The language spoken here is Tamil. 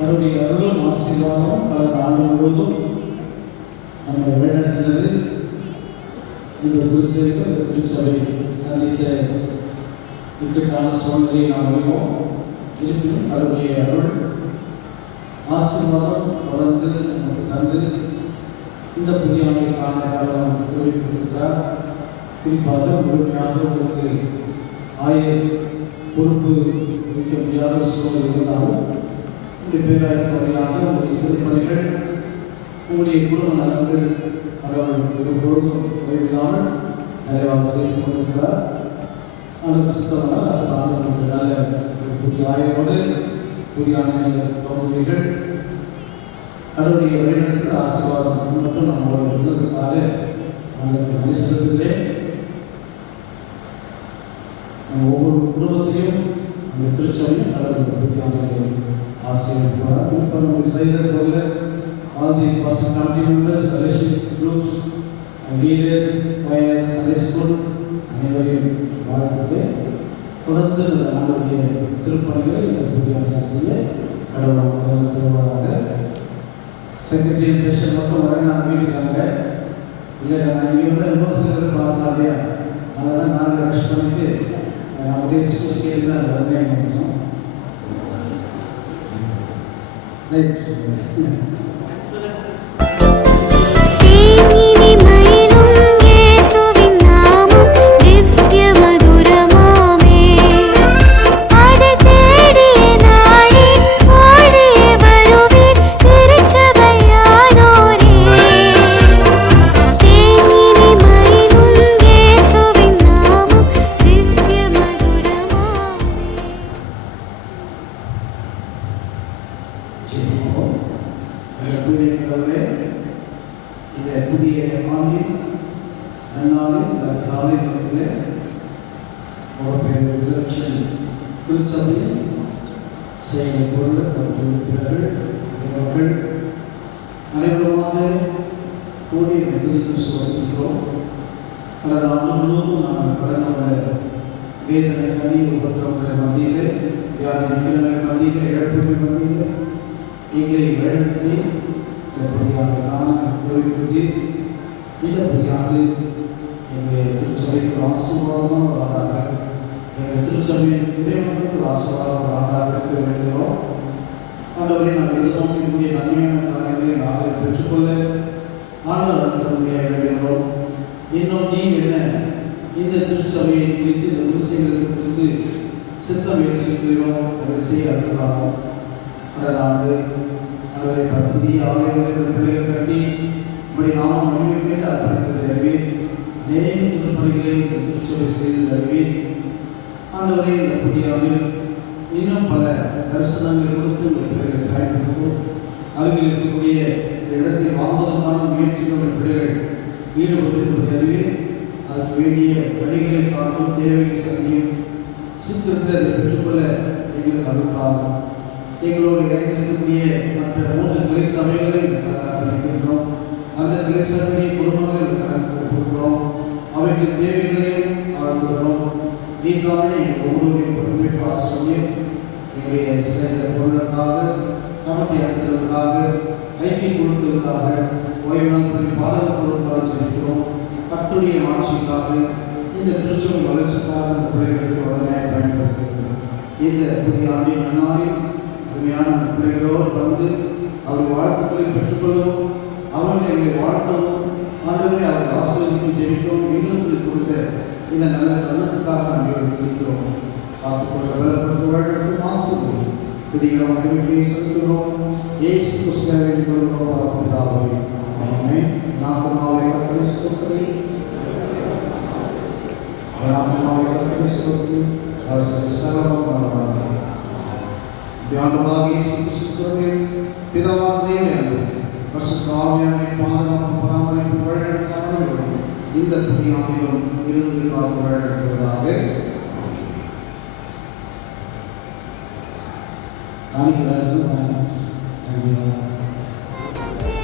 அவருடைய அருளும் ஆசீர்வாதம் அவர் ஆண்டு முழுவதும் நம்ம வேடத்தினது இந்த குருசேவை திருச்சபை சந்தித்த இக்கட்டான சூழ்நிலையை நாம் அறிவோம். இருப்பினும் அவருடைய அருள் ஆசீர்வாதம் தொடர்ந்து நமக்கு தந்து இந்த புதிய ஆண்டுக்கான காலம் தெரிவித்திருக்கிறார். குறிப்பாக முழுமையாக உங்களுக்கு ஆய பொறுப்பு வைக்க முடியாத சூழல் இருந்தாலும் உங்களுடைய பேராயர் வழியாக உங்களுடைய திருப்பணிகள் உங்களுடைய குடும்ப நலன்கள் அவர்கள் ஒருபொழுதும் குறைவில்லாமல் நிறைவாக செய்து கொண்டிருக்கிறார். அதற்கு சுத்தமாக அடுத்த ஒரு புதிய ஆய்வோடு புதிய வழிநடத்த ஆசீர்வாதம் மட்டும் நம்மளோட இருந்ததுக்காக உங்களுக்கு நன்றி செலுத்துகிறேன் நம்ம ஒவ்வொரு குடும்பத்திலையும் அந்த திருச்சபையும் கடவுள் புதிய ஆண்டு ஆசீர்வதிப்பார் குறிப்பாக நம்ம செய்த போல all the pastor committee members, fellowship groups, and leaders, choir, Sunday school, அனைவரையும் வாழ்த்துட்டு தொடர்ந்து நம்முடைய திருப்பணிகளை இந்த புதிய ஆண்டு செய்ய கடவுள் திருவாராக செக்ரட்டரி பேஷன் மட்டும் வர நான் வீட்டுக்காங்க இல்லை நான் இங்கே வந்து இன்னொரு சிலர் பார்க்கலாம் இல்லையா? அதனால் நாங்கள் ரஷ் பண்ணிட்டு ಉದ್ದೇಶಿಸುವಷ್ಟೆಲ್ಲ ರನ್ನೆಯನ್ನು ರೈಟ್ புதிய ஆண்டின் நன்னாளில் இந்த காலை நேரத்திலே அவருடைய ரிசப்ஷன் திருச்சபையில் செய்ய பொருள் நம்முடைய உறுப்பினர்கள் இவர்கள் அனைவருமாக கூடி துதித்து சோதிக்கிறோம். கடந்த ஆண்டு முழுவதும் நாம் கடந்த வேதனை கண்ணீர் உபத்திரவங்களை மத்தியிலே வியாதி நிகழ்வுகள் மத்தியிலே இழப்புகள் மத்தியிலே எங்களை வழிநடத்தி இந்த புதிய ஆண்டுக்கான குறிப்பிட்டு இந்த புதிய ஆண்டு எங்களுடைய திருச்சபைக்கு ஆசீர்வாதமான ஒரு ஆண்டாக எங்கள் திருச்சபையின் இறைவனுக்கு ஒரு ஆசீர்வாதமான ஒரு ஆண்டாக இருக்க வேண்டுகிறோம். ஆண்டவரை நாம் எதிர்நோக்கக்கூடிய நன்மையான காரியங்களை நாங்கள் பெற்றுக்கொள்ள ஆண்டவர் தன்மையாக வேண்டுகிறோம். இன்னும் நீ என்ன? இந்த திருச்சபையை குறித்து இந்த விஷயங்களை குறித்து சித்தம் ஏற்றிருக்கிறீர்களோ அதை அடுத்ததாகும் அற்புதமாகும். கடந்த அதை புதிய ஆலயங்களை கட்டி இப்படி நாம் மகிழ்ச்சியை அர்ப்பணித்தது அறிவி அநேக திருப்பணிகளை இந்த திருச்சபை செய்தது அறிவி ஆண்டவரே இந்த புதியாவில் இன்னும் பல தரிசனங்களை கொடுத்து உங்கள் பிள்ளைகளை பயன்படுத்தும் அருகில் இருக்கக்கூடிய இந்த இடத்தை வாங்குவதற்கான முயற்சிகள் உங்கள் பிள்ளைகள் ஈடுபட்டு அறிவி அதற்கு வேண்டிய வழிகளை காட்டும் தேவையை சந்தியும் சீக்கிரத்தில் அதை பெற்றுக்கொள்ள எங்களுக்கு அருள்காலம் எங்களோடு இணைந்திருக்கக்கூடிய மற்ற மூன்று துறை சபைகளை அர்ப்பணிக்கின்றோம் அந்த கொடுக்கிறோம் அவைகள் தேவைகளையும் ஆழ்த்துகிறோம் நீதானே எங்கள் ஒவ்வொருவரையும் பொறுப்பேற்று ஆசிரியம் எங்களுடைய சேர்ந்த பொருளுக்காக கமிட்டி அளித்ததற்காக ஐக்கிய குழுக்களுக்காக ஓய்வு நாட்களில் பாதக பொருட்காக செலுத்துகிறோம் கத்துடைய ஆட்சிக்காக இந்த திருச்சபை வளர்ச்சிக்காக இந்த Jadi kalau kami besok itu roh Yesus sudah ada di dalam roh Bapak Pertawai Amin Nampu malaikat Kristus Kri Nampu malaikat Kristus Kri Harus disana roh Bapak Pertawai Jangan lupa lagi Yesus itu Kri Kita wajib ini Kri Masuk kaum yang dipandang Pertama yang berada di dalam roh Tidak berhenti ambil Ini di dalam roh Bapak Pertawai i'm Thank you, guys. Thank you.